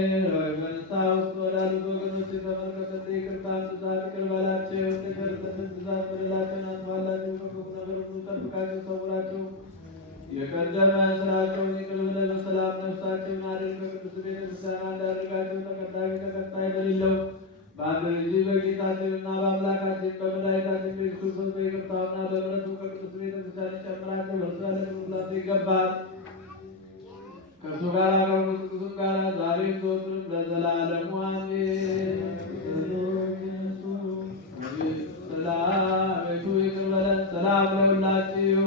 በንስሐ ውስጥ ወዳሉት ወገኖች የተመለከተ ይቅርታን ብዛት ይቅር በላቸው። የቸርነትን ብዛት በደላቸውን አጥፋላቸው። ከክፉ ነገር ሁሉ ጠብቃቸው፣ ሰውራቸው። የቀደመ ስራቸውን ይቅር ብለህ በሰላም ነፍሳቸውን አድን። በቅዱስ ቤተክርስቲያን አንድ አድርጋቸው። ተከታይ በሌለው በአንድ ልጅ በጌታችንና በአምላካችን በመድኃኒታችን በኢየሱስ ክርስቶስ በይቅርታውና በምሕረቱ ከቅዱስ ቤተክርስቲያን ይጨምራቸው። በእርሱ ያለ ክብር ይገባል። ከእርሱ ጋር ከመንፈስ ቅዱስ ጋር ዛሬም ዘወትርም ለዘላለሙ አሜን። ሰላም ይቅር በለን። ሰላም ለሁላችሁ።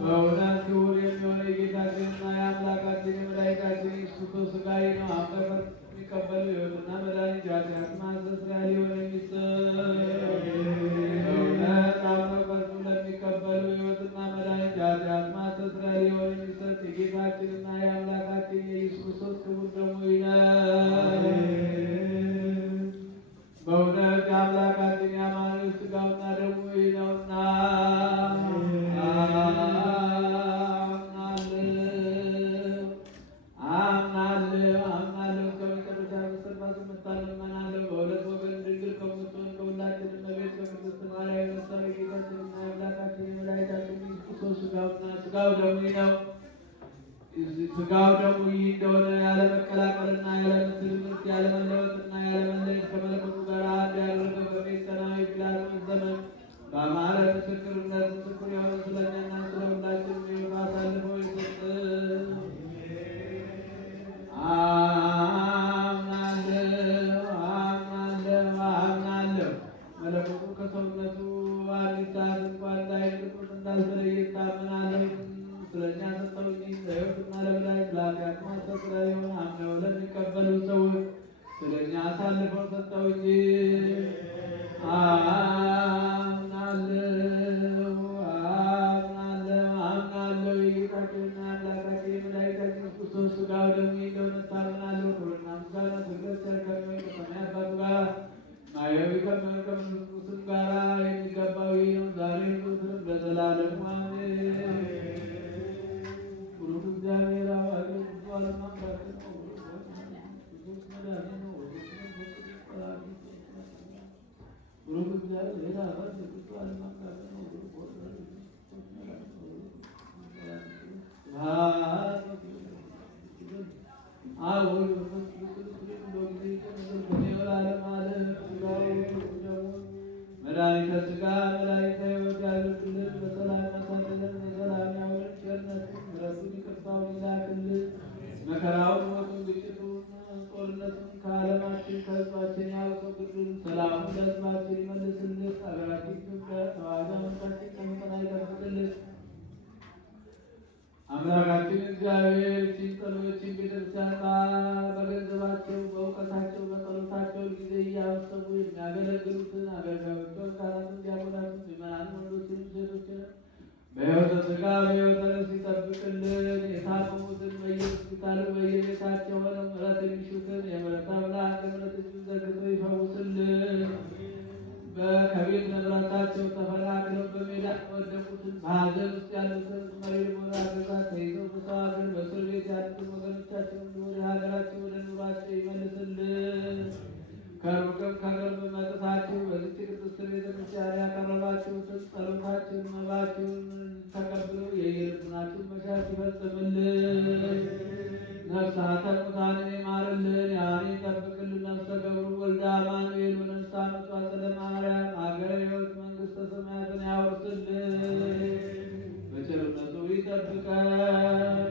በእውነት ክቡር የሚሆነ የጌታችንና የአምላካችን የመድኃኒታችን ኢየሱስ ክርስቶስ ሥጋዬ ነው። አምጠፈር የሚቀበሉ ሕይወትና መድኃኒት የኃጢአት ማስተስሪያ ሊሆን የሚሰጥ በእውነት አምነው ከእርሱ ለሚቀበሉ ሕይወትና መድኃኒት የኃጢአት ማስተስሪያ ሊሆን የሚሰጥ የጌታችንና የአምላካችን የኢየሱስ ክርስቶስ ክቡር ደሙ ይነስ። በእውነት የአምላካችን የአማኑኤል ሥጋውና ደሙ ይህ ነውና አምናለሁ እስከ መጨረሻ በስተርፋስ እመታለሁ። በሁለት ወገን ድንግል ከምትሆን ከሁላችንም እመቤት ከቅድስት ማርያም የተነሳ የጌታችንና የአምላካችን የመድኃኒታችን ኢየሱስ ክርስቶስ ሥጋው ደሙ ይህ ነው። ሥጋው ደሙ ይህ እንደሆነ ያለ መቀላቀልና ያለ ትምህርት ያለ መለወጥና ያለ መለየት ከመለኮቱ ጋር አንድ ያደረገው በጴንጤናዊ ጲላጦስ ዘመን በአማረ ምስክርነት ምስክር የሆነ ስለኛና ስለ ሁላችን ሕይወት አሳልፎ የሰጠ አምናለሁ። መለኮቱ ከሰውነቱ አንዲት ሰዓት እንኳን እንዳይንቅጡት እንዳልተለየ እታመናለሁ። ስለኛ ሰጠው እንጂ ለሕይወትና ለመድኃኒት ለኃጢአት ማስተስሪያ ሊሆን አምነው ለሚቀበሉ ሰዎች ስለኛ አሳልፈው ሰጠው እንጂ። አምናለሁ የጌታችንና የአምላካችን የመድኃኒታችን ኢየሱስ ክርስቶስ ሥጋው ደሙ እንደሆነ እታመናለሁ። ክብርና ምስጋና ስግደት ከሚሆን ከሰማይ አባቱ ጋር ማየዊ ከሚሆን ከመንፈስ ቅዱስም ጋር የሚገባው ይህ ነው፣ ዛሬም ዘወትርም ለዘላለሙ አሜን። ብሩክ እግዚአብሔር አብ ቅዱስ ዓለም አምላክ ነው። ቅዱስ መድኃኒት ነው። ብሩክ እግዚአብሔር አብ ቅዱስ ዓለም አምላክ ነው። መድኃኒተ ሥጋ መድኃኒተ ሕይወት ያድርግልን። በሰላም ያሳድረን። በሰላም ያውለን። ቸርነቱን ምሕረቱን ይቅርታውን ይላክልን። መከራውን ሞቱን ግጭቱን ጦርነቱን ከዓለማችን ከሕዝባችን ያስወግድልን። ሰላሙን ለሕዝባችን ይመልስልን። ሀገራችን ኢትዮጵያ ተዋሕዶ ሃይማኖታችን ከመከራ ይጠብቅልን። አምላካችን እግዚአብሔር ይህችን ቤተክርስቲያን በገንዘባቸው በእውቀታቸው በጸሎታቸው ጊዜ እያሰቡ የሚያገለግሉትን አገልጋዮችን ካህናትን፣ ዲያቆናትን፣ ምዕመናን ወንዶችንም ሴቶችን በሕይወተ ሥጋ በሕይወተ ነፍስ ይጠብቅልን። የታመሙትን በየሆስፒታሉ በየቤታቸው ሆነው ምሕረት የሚሹትን የምሕረት አምላክ ምሕረት እጁን ዘርግቶ ይፈውስልን። ከቤት ንብረታቸው ተፈናቅለው በሜዳ የወደቁትን በሀዘን ውስጥ ያሉትን መሪር ሞራ ግዛት ተይዘው በሰው ሀገር በእስር ቤት ያሉትን ወገኖቻቸውን ወደ ሀገራቸው ወደ ኑሯቸው ይመልስልን። ከሩቅም ከቅርብ መጥታችሁ በዚች ቅድስት ቤተክርስቲያን ያቀረባችሁትን ጸሎታችሁን መባችሁን ተቀብለው የየልቡናችሁን መሻት ይፈጽምልን። ነፍሳተ ሙታንን ይማርልን። ያን ይጠብቅልን። ነፍሰ ገብሩ ወልደ አማኑኤል በነፍሳ ምጽዋተ ለማርያም ሀገረ ሕይወት መንግሥተ ሰማያትን ያወርስልን። በቸርነቱ ይጠብቀን።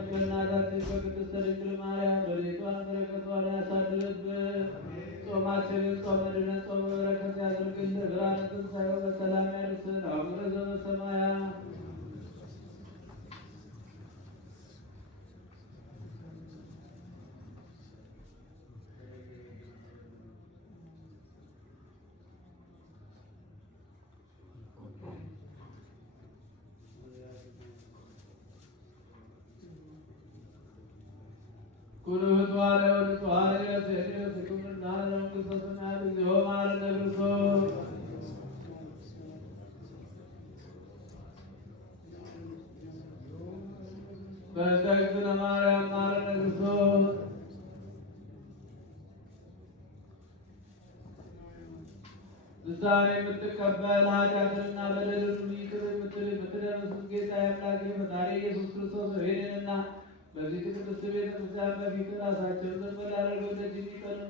በእናታችን በቅድስት ድንግል ማርያም በቤቷን በረከቷን ያሳድርብን። ጾማችንን ጾመ ድነት ጾመ በረከት ያድርግልን። ብርሃነ ትንሣኤው በሰላም ያድርሰን። አቡነ ዘበሰማያት ኩሉ ህዝባለ ወንጽዋለ የሴዴስ ይኩምና ለመንግሥተ ሰማያት እግዚኦ መሐረነ ክርስቶስ በእንተ እግዝእትነ ማርያም መሐረነ ክርስቶስ ንስሐን የምትቀበል ኃጢአትንና በደልን ሁሉ ይቅር የምትደመስስ ጌታ አምላኬ ፈጣሪ ኢየሱስ ክርስቶስ ይህንንና በዚህ ቅድስት ቤተ ክርስቲያን በፊት ራሳቸውን ዝም ብለው ወደዚህ የሚቀርቡ